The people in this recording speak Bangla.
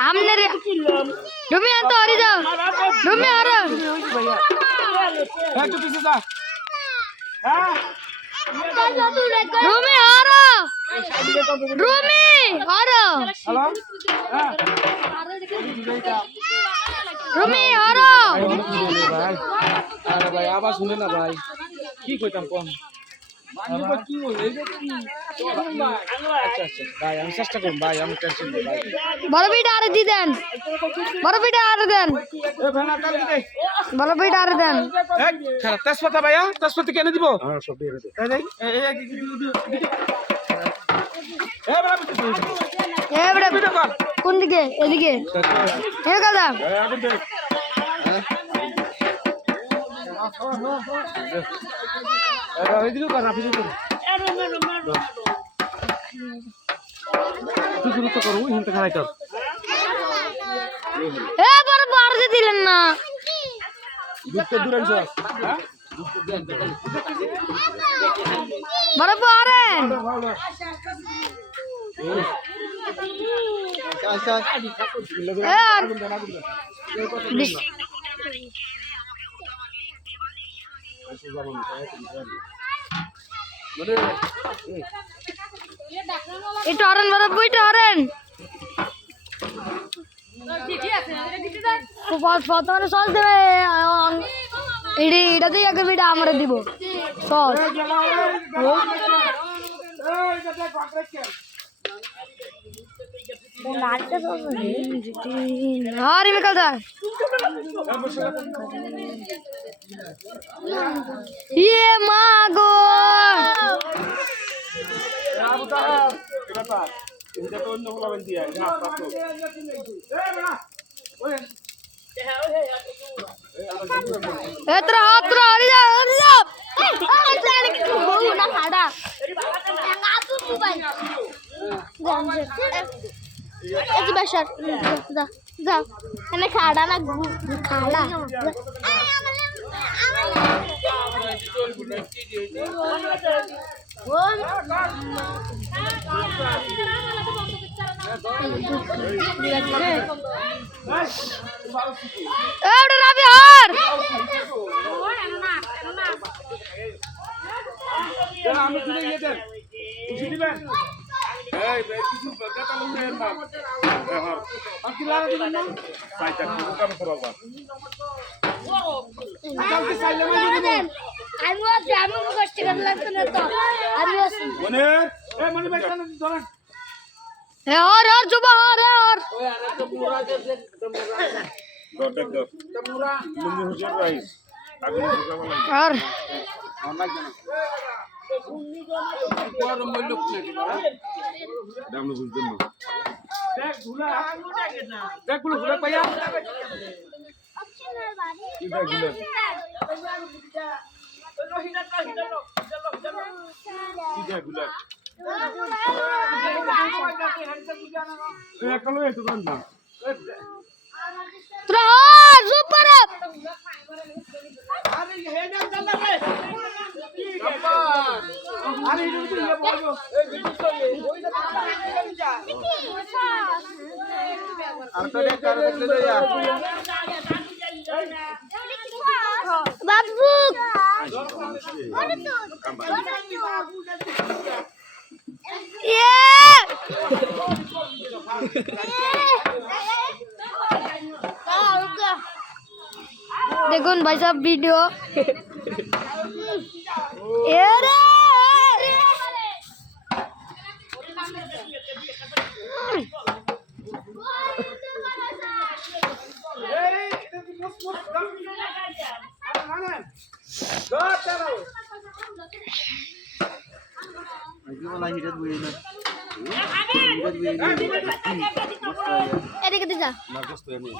हमने रे रुमी अंत हरी जाओ रुमी हरो है तो पीछे जा हां रुमी हरो रुमी हरो हेलो हां रुमी हरो भाई अरे भाई आवाज सुने ना भाई की কইতাম কোন আরে কি হই এই যে কি আচ্ছা আচ্ছা ভাই আমি চেষ্টা করব ভাই আমি টেনশন নেই ভাই বড় বিটা আরে দি দেন বড় বিটা আরে দেন এ ভানা কাল দে বড় বিটা আরে দেন এই খারাপ তেজপাতা ভাইয়া তেজপাতা কেন দিব হ্যাঁ সব দিয়ে দে এই বড় এ বড় বিটা কর কোন দিকে এদিকে এ কাদা আগুন দে এদিকে কর না ভিডিও কর তুই শুরু তো করু হিন্তে খাই কর এ বড় বড় যে দিলেন না দুধ তো দূর আইছো হ্যাঁ বড় বড় আচ্ছা এ বিশ এটা হরেন বড় বইটা হরেন প্রথমে সস দেবে এটা দিয়ে আগে বিটা আমরা দিব সস हाँ रिमी कल ये मागो तेरा हाथ तेरा हरी जा ना खाड़ा ऐसे बशर जा जा हमें खाड़ा ना खाड़ा আমি তুলে গিয়ে দেন খুশি দিবেন এই ভাই কিছু কথা বলবেন না হ্যাঁ আর কি লাগা দিবেন না সাইটা কাম করবা কালকে সাইলে মাই দিবেন আমি কষ্ট করে লাগতো না তো আমি মনে মনে ভাই কেন ধরেন এ और जुबा और ওই আরে তো মুরা যে মুরা তো মুরা লুঙ্গি হুজুর রাইস আগে যাওয়া লাগে और অনেক জানা বড় মূল্য কি দাম বুঝছেন না দেখ ভুলা দেখ ভুলা পাইয়া কি দেখ ভুলা কি দেখ ভুলা এ কলো এত দাম না তোরা সুপার আরে হে না জানা রে আরে এই তো বলবো এই বিদ্যুৎ চলে ওইটা যা আর তো রে কার বদলে যা বাবু দেখুন ভাই সাহেব ভিডিও এদিকে দিছা না কষ্ট এনে